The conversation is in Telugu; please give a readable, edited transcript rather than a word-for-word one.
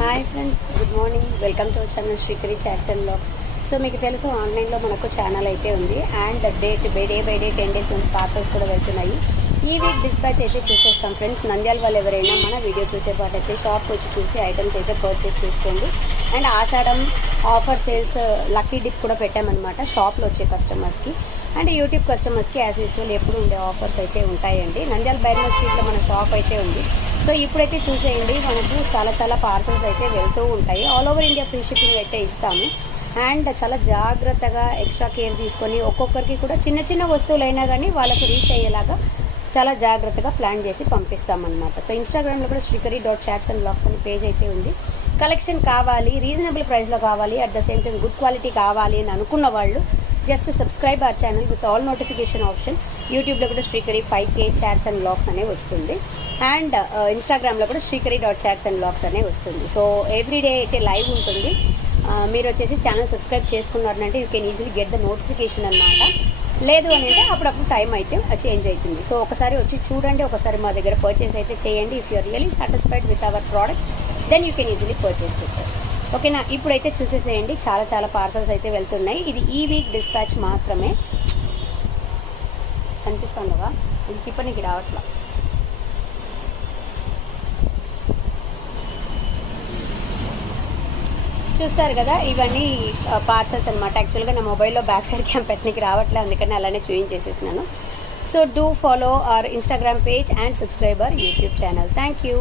Hi friends, good morning. Welcome to our channel Srikari chats and blogs. So మీకు తెలుసు, ఆన్లైన్లో మనకు ఛానల్ అయితే ఉంది and day by day 10 days once parcels కూడా వెళ్తున్నాయి. ఈ వీక్ డిస్పాచ్ అయితే చూసేస్తాం ఫ్రెండ్స్. నంద్యాల వాళ్ళు ఎవరైనా మన వీడియో చూసేపాటైతే షాప్కి వచ్చి చూసి ఐటమ్స్ అయితే పర్చేస్ చేసుకోండి. And Ashadham offer sales lucky dip కూడా పెట్టామన్నమాట షాప్లో వచ్చే కస్టమర్స్కి. అండ్ యూట్యూబ్ కస్టమర్స్కి యాజ్ యూజువల్ ఎప్పుడు ఉండే ఆఫర్స్ అయితే ఉంటాయండి. నంద్యాల బైరమ స్ట్రీట్లో మన షాప్ అయితే ఉంది. సో ఇప్పుడైతే చూసేయండి, మనకు చాలా పార్సల్స్ అయితే వెళ్తూ ఉంటాయి. All over India free shipping అయితే ఇస్తాము. అండ్ చాలా జాగ్రత్తగా ఎక్స్ట్రా కేర్ తీసుకొని ఒక్కొక్కరికి కూడా చిన్న వస్తువులైనా కానీ వాళ్ళకు రీచ్ అయ్యేలాగా చాలా జాగ్రత్తగా ప్లాన్ చేసి పంపిస్తామన్నమాట. సో ఇన్స్టాగ్రామ్లో కూడా శ్రీకరి.చాట్స్ అండ్ బ్లాగ్స్ అనే పేజ్ అయితే ఉంది. కలెక్షన్ కావాలి, రీజనబుల్ ప్రైస్లో కావాలి, at the same time good quality కావాలి అని అనుకున్న వాళ్ళు just subscribe our channel with all notification option. యూట్యూబ్లో కూడా Srikari 5K charts and blogs అనే వస్తుంది. అండ్ ఇన్స్టాగ్రామ్లో కూడా శ్రీకరి.చాట్స్ అండ్ బ్లాగ్స్ అనే వస్తుంది. సో ఎవ్రీడే అయితే లైవ్ ఉంటుంది. మీరు వచ్చేసి ఛానల్ సబ్స్క్రైబ్ చేసుకున్నారంటే you can easily get the notification అన్నమాట. లేదు అని అంటే అప్పుడప్పుడు టైం అయితే చేంజ్ అవుతుంది. సో ఒకసారి వచ్చి చూడండి, ఒకసారి మా దగ్గర పర్చేస్ అయితే చేయండి. If you are really satisfied with our products then you can easily purchase with us. ఓకేనా? ఇప్పుడైతే చూసేసేయండి, చాలా పార్సల్స్ అయితే వెళ్తున్నాయి. ఇది ఈ వీక్ డిస్పాచ్ మాత్రమే. కనిపిస్తుంది కదా, ఇది తిప్పనికి రావట్లా. చూస్తారు కదా, ఇవన్నీ పార్సల్స్ అనమాట. యాక్చువల్గా నా మొబైల్లో బ్యాక్ సైడ్ క్యామ్ పెట్టడానికి రావట్లేదు, అందుకని అలానే చూపించేసేసినాను. So do follow our Instagram page and subscribe our YouTube channel. Thank you.